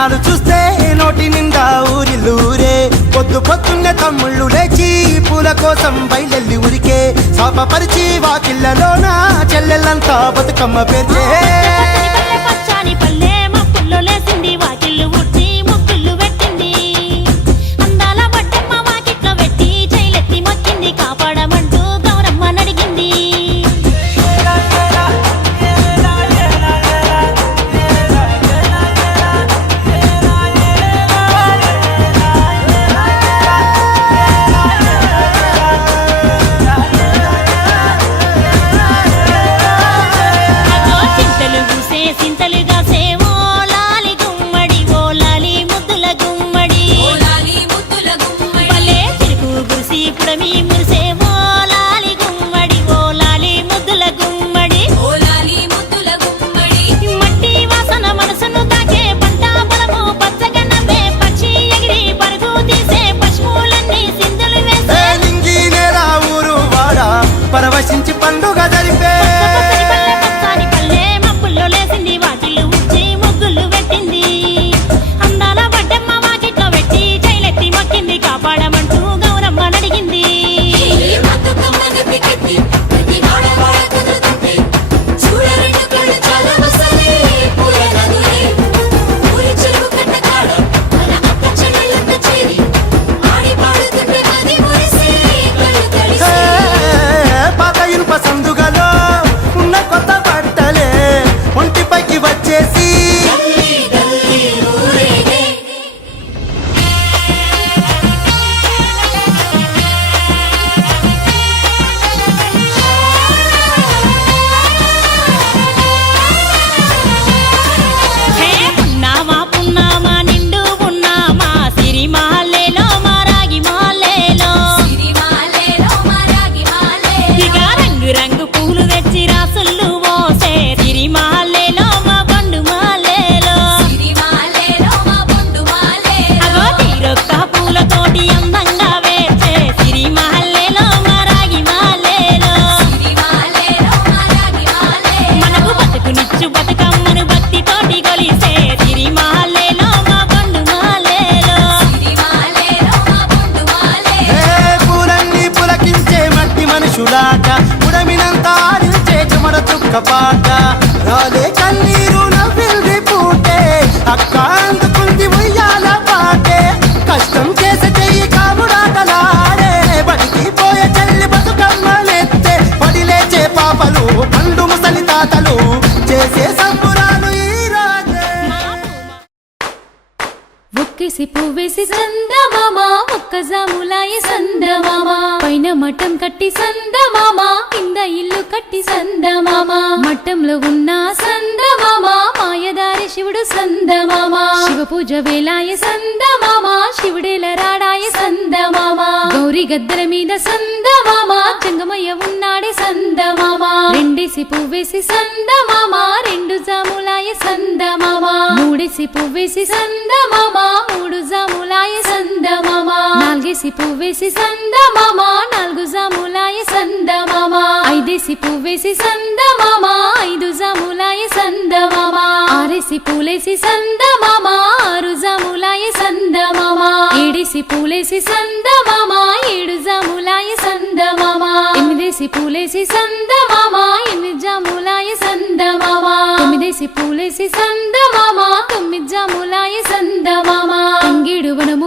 నాడు చూస్తే నోటి నిండా ఊరి. లూరే పొద్దు పొద్దున్న తమ్ముళ్ళు లేచి పూల కోసం బయలెల్లి ఊరికే. సాప పరిచి వాకిళ్ళలో నా చెల్లెళ్ళంతా బతుకమ్మ పెరిచే. మఠం కట్టి సంద మామా కింద ఇల్లు కట్టి సంద మామా మఠంలో ఉన్న సంద మామా మాయదారి శివుడు సంద మామా శివ పూజ వేలాయ సంద సందమామ శివుడేల రాడాయ సందమామ. గౌరీ గద్దెల మీద సంద మామా చంగమయ్య ఉన్నాడే సంద మామా రెండేసి పువ్వేసి సంద మామా రెండు జాములాయ సంద మామా మూడేసి పువ్వేసి సంద మామా మూడు జాములాయ సంద నాలుగేసి పువ్వేసి సందమామ నాలుగు జాములాయ సందమామ. ఐదేసి పువ్వేసి సందమామ ఐదు జాములాయ సందమామ. ఆరేసి పూలేసి సందమామ ఆరు జాములాయ సందమామ. ఏడేసి పూలేసి సందమామ ఏడు జాములాయ సందమామ. ఎనిమిదేసి పూలేసి సందమామ ఎనిమిది జాములాయ సందమామ. తొమ్మిదేసి పూలేసి సందమామ తొమ్మిది జాములాయ సందమామ. అంగిడు వనము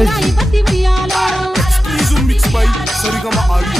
పౌరాయి పత్తి వియాలో Exclusive mix by Sarigama Audios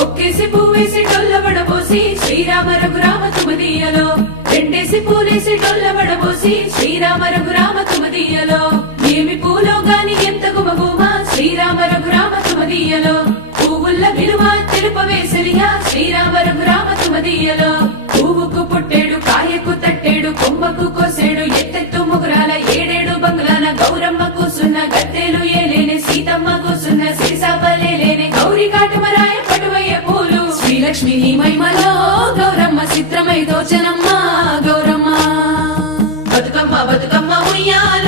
ఒక్కేసి పువ్వేసి డొల్ల వడబోసి శ్రీరామ రఘురామ తుమదీయలో రెండేసి పూలేసి డొల్ల వడబోసి శ్రీరామ రఘురామ తుమదీయలో ఏమి పూలో గాని ఎంత గుమగుమ శ్రీరామ రఘురామ తుమదీయలో పువ్వుల్ల విలువ తెలుపవేసలియా శ్రీరామ రఘురామ తుమదీయలో పువ్వుకు పుట్టేడు కాయకు తట్టేడు కొమ్మకు కోసేడు ఎత్తెత్తు ముగురాల ఏడేడు బంగ్లాల గౌరమ్మ సిరిసాపలేని కాటుమరాయ పటువయ్య పూలు. శ్రీలక్ష్మి నీ మహిమలో గౌరమ్మ చిత్రమై దోచనమ్మ గౌరమ్మ. బతుకమ్మ బతుకమ్మ ఉయ్యాలో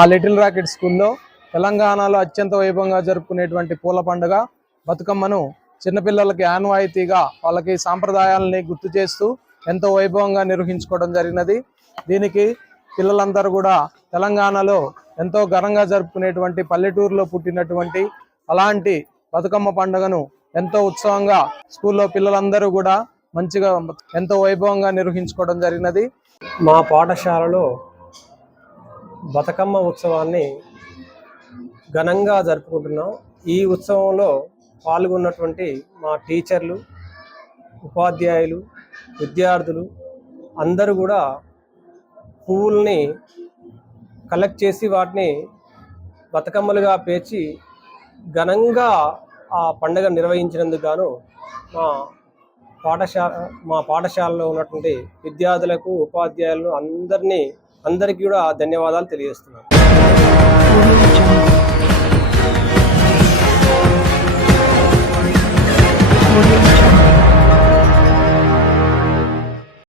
మా లిటిల్ రాకెట్ స్కూల్లో తెలంగాణలో అత్యంత వైభవంగా జరుపుకునేటువంటి పూల పండుగ బతుకమ్మను చిన్నపిల్లలకి ఆనవాయితీగా వాళ్ళకి సాంప్రదాయాలని గుర్తు చేస్తూ ఎంతో వైభవంగా నిర్వహించుకోవడం జరిగినది. దీనికి పిల్లలందరూ కూడా తెలంగాణలో ఎంతో ఘనంగా జరుపుకునేటువంటి పల్లెటూరులో పుట్టినటువంటి అలాంటి బతుకమ్మ పండుగను ఎంతో ఉత్సవంగా స్కూల్లో పిల్లలందరూ కూడా మంచిగా ఎంతో వైభవంగా నిర్వహించుకోవడం జరిగినది. మా పాఠశాలలో బతుకమ్మ ఉత్సవాన్ని ఘనంగా జరుపుకుంటున్నాం. ఈ ఉత్సవంలో పాల్గొన్నటువంటి మా టీచర్లు ఉపాధ్యాయులు విద్యార్థులు అందరూ కూడా పువ్వుల్ని కలెక్ట్ చేసి వాటిని బతుకమ్మలుగా పేర్చి ఘనంగా ఆ పండుగ నిర్వహించినందుకు గాను మా పాఠశాల మా పాఠశాలలో ఉన్నటువంటి విద్యార్థులకు ఉపాధ్యాయులను అందరినీ అందరికీ కూడా ధన్యవాదాలు తెలియజేస్తున్నాను.